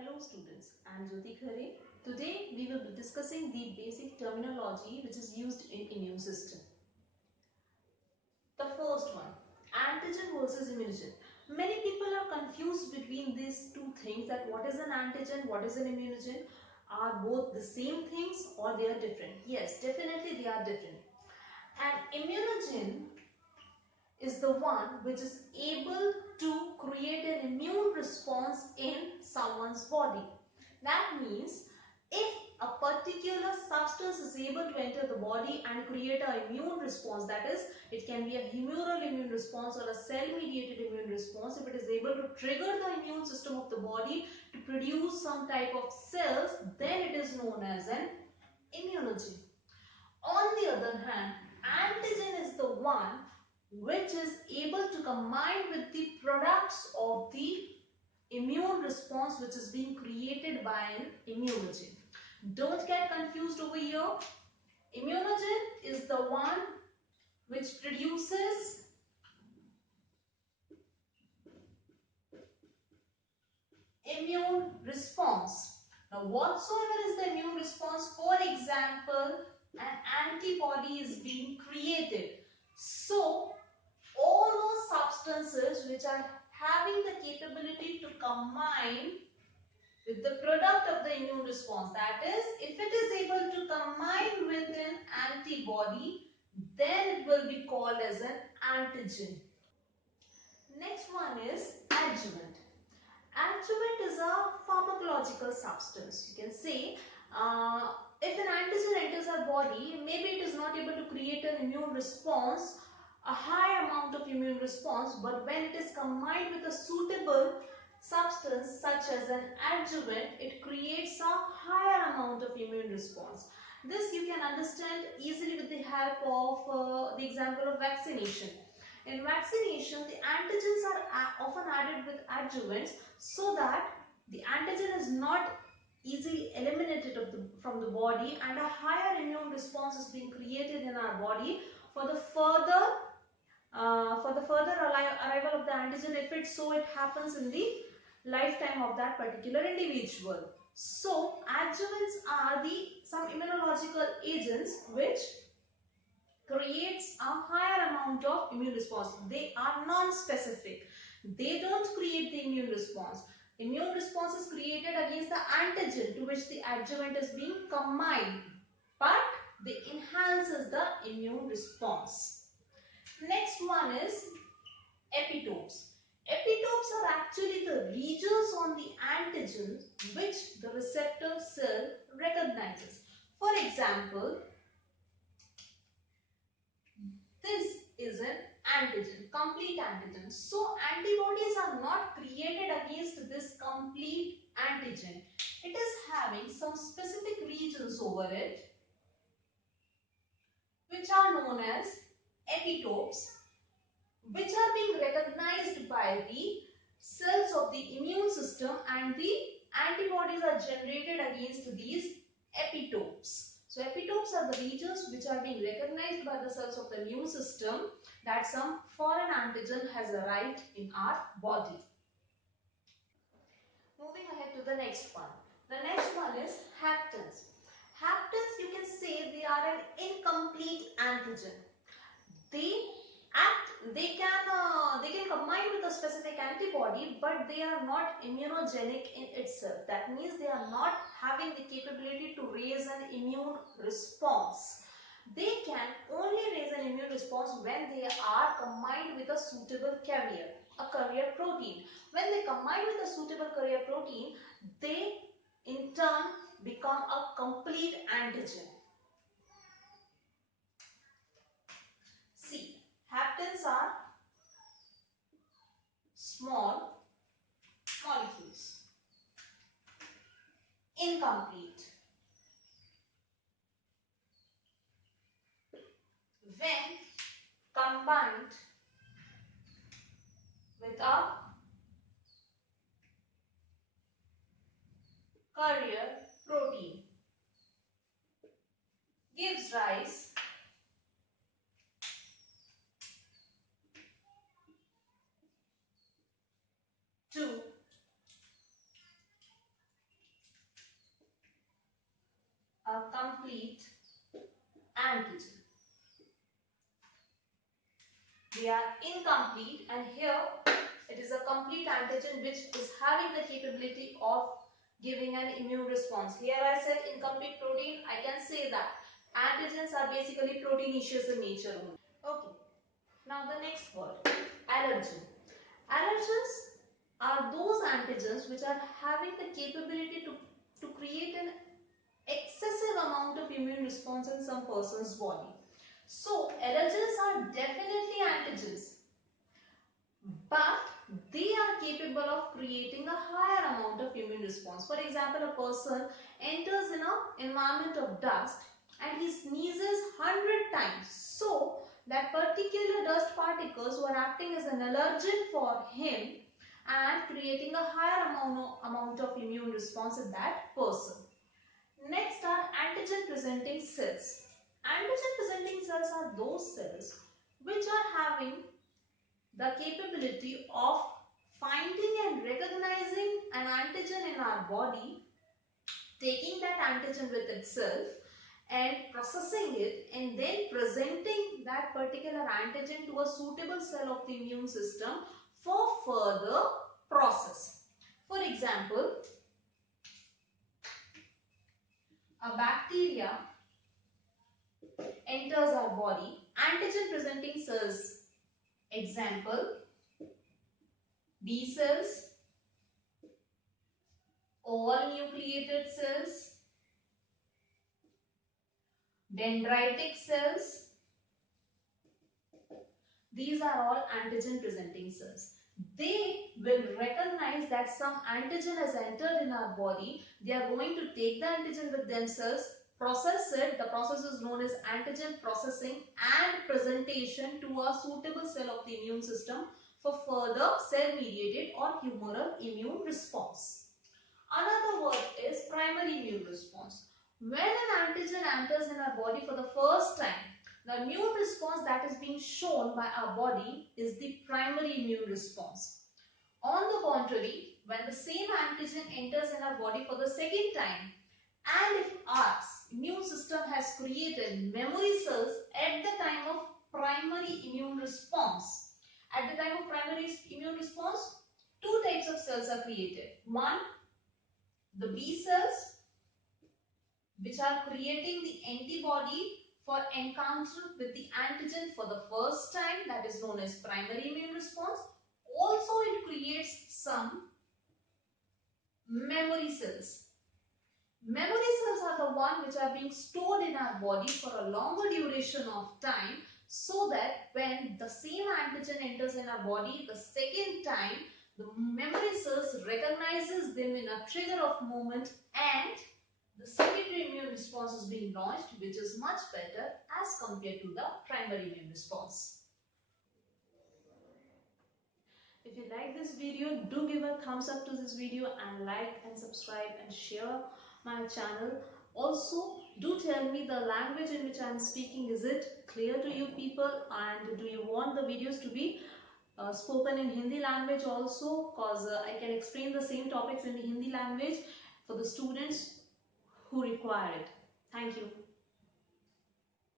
Hello students, I am Jyoti Khare. Today we will be discussing the basic terminology which is used in immune system. The first one, antigen versus immunogen. Many people are confused between these two things, that what is an antigen, what is an immunogen. Are both the same things or they are different? Yes, definitely they are different. An immunogen is the one which is able to create an immune response in someone's body. That means if a particular substance is able to enter the body and create an immune response, that is, it can be a humoral immune response or a cell-mediated immune response, if it is able to trigger the immune system of the body to produce some type of cells, then it is known as an immunogen. On the other hand, antigen is the one which is able to combine with the products of the immune response which is being created by an immunogen. Don't get confused over here. Immunogen is the one which produces immune response. Now, whatsoever is the immune response, for example, an antibody is being created. So, all those substances which are having the capability to combine with the product of the immune response, that is, if it is able to combine with an antibody, then it will be called as an antigen. Next one is adjuvant. Adjuvant is a pharmacological substance. You can say if an antigen enters our body, maybe it is not able to create an immune response, a high amount of immune response, but when it is combined with a suitable substance such as an adjuvant, it creates a higher amount of immune response. This you can understand easily with the help of the example of vaccination. In vaccination, the antigens are often added with adjuvants so that the antigen is not easily eliminated from the body and a higher immune response is being created in our body for the further arrival of the antigen, if it happens in the lifetime of that particular individual. So adjuvants are some immunological agents which creates a higher amount of immune response. They are non-specific. They don't create the immune response. Immune response is created against the antigen to which the adjuvant is being combined, but they enhances the immune response. Next one is epitopes. Epitopes are actually the regions on the antigen which the receptor cell recognizes. For example, this is an antigen, complete antigen. So antibodies are not created against this complete antigen. It is having some specific regions over it which are known as epitopes, which are being recognized by the cells of the immune system, and the antibodies are generated against these epitopes. So epitopes are the regions which are being recognized by the cells of the immune system that some foreign antigen has arrived in our body. Moving ahead to the next one. The next one is haptens. Haptens, you can say they are an incomplete antigen. They can combine with a specific antibody, but they are not immunogenic in itself. That means they are not having the capability to raise an immune response. They can only raise an immune response when they are combined with a suitable carrier, a carrier protein. When they combine with a suitable carrier protein, they in turn become a complete antigen. See, haptens are small molecules, incomplete. When combined with a carrier protein, gives rise to incomplete antigen. They are incomplete, and here it is a complete antigen which is having the capability of giving an immune response. Here I said incomplete protein. I can say that antigens are basically proteinaceous in nature only. Okay. Now the next word, allergen. Allergens are those antigens which are having the capability to create an excessive amount of immune response in some person's body. So allergens are definitely antigens, but they are capable of creating a higher amount of immune response. For example, a person enters in an environment of dust and he sneezes 100 times. So that particular dust particles were acting as an allergen for him and creating a higher amount of immune response in that person. Next are antigen presenting cells. Antigen presenting cells are those cells which are having the capability of finding and recognizing an antigen in our body, taking that antigen with itself and processing it, and then presenting that particular antigen to a suitable cell of the immune system for further process. For example, a bacteria enters our body, antigen presenting cells, example, B cells, all nucleated cells, dendritic cells. These are all antigen presenting cells. They will recognize that some antigen has entered in our body. They are going to take the antigen with themselves, process it. The process is known as antigen processing and presentation to a suitable cell of the immune system for further cell mediated or humoral immune response. Another word is primary immune response. When an antigen enters in our body for the first time, the immune response that is being shown by our body is the primary immune response. On the contrary, when the same antigen enters in our body for the second time, and if our immune system has created memory cells at the time of primary immune response, at the time of primary immune response, two types of cells are created. One, the B cells, which are creating the antibody for encounter with the antigen for the first time, that is known as primary immune response. Also, it creates some memory cells. Memory cells are the one which are being stored in our body for a longer duration of time, so that when the same antigen enters in our body the second time, the memory cells recognizes them in a trigger of moment and the secondary immune response is being launched, which is much better as compared to the primary immune response. If you like this video, do give a thumbs up to this video and like and subscribe and share my channel. Also, do tell me the language in which I am speaking. Is it clear to you people, and do you want the videos to be spoken in Hindi language also, because I can explain the same topics in the Hindi language for the students who require it. Thank you.